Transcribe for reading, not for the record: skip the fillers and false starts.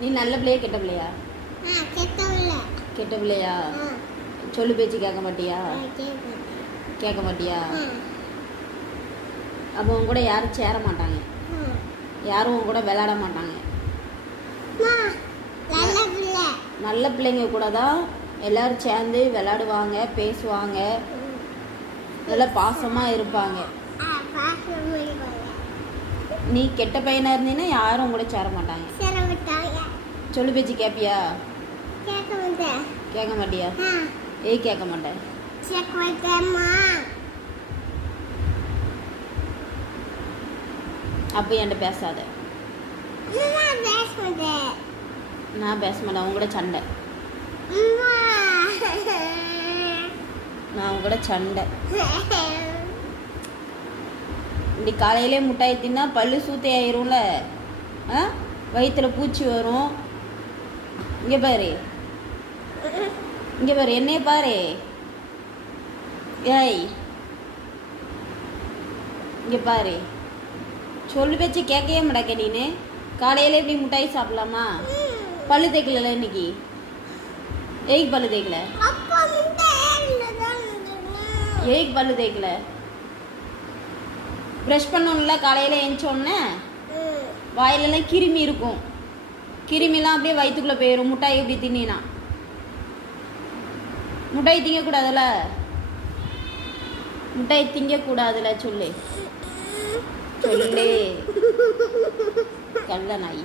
நீ நல்ல பிள்ளையா கெட்ட பிள்ளையா? கெட்ட பிள்ளையா? சொல்லு பேச்சு கேட்க மாட்டியா? கேட்க மாட்டியா? அப்போ உன் கூட யாரும் சேர மாட்டாங்க, யாரும் உன் கூட விளையாட மாட்டாங்க. நல்ல பிள்ளைங்க கூட தான் எல்லாரும் சேர்ந்து விளையாடுவாங்க, பேசுவாங்க, நல்லா பாசமாக இருப்பாங்க. நீ கெட்ட பையனா இருந்தீன்னா யாரும் கூட சேர மாட்டாங்க. சொல்லு பேச்சு கேட்பியா? கேட்க மாட்டியா? ஏய் கேட்க மாட்டேன். அப்போ என்கிட்ட பேசாத. நான் பேச மாட்டேன். அவங்க கூட சண்டை. நான் அவங்க கூட சண்டை. இப்படி காலையிலே முட்டாய் தின்னா பல்லு சூத்தை ஆயிரும்ல, வயிற்றுல பூச்சி வரும். இங்கே பாரு, இங்கே பாரு, என்னைய பாரு. ஏய் இங்கே பாரு, சொல்லு பேச்சு கேட்கவே மாட்டேக்க நீனு. காலையில இப்படி முட்டாய் சாப்பிடலாமா? பல்லு தேய்க்கல இன்னைக்கு. ஏய்க்கு பல்லு தேய்க்கல? ஏய்க்கு பல்லு தேய்க்கல? ப்ரஷ் பண்ணணும்ல காலையில் எழுந்தோடனே. வாயிலெல்லாம் கிருமி இருக்கும், கிருமிலாம் அப்படியே வயிற்றுக்குள்ளே போயிடும் முட்டாய் எப்படி தின்னா. முட்டாய் திங்கக்கூடாதுல்ல, முட்டாய் திங்கக்கூடாதுல. சொல்லு சொல்லு கள்ள நாய்.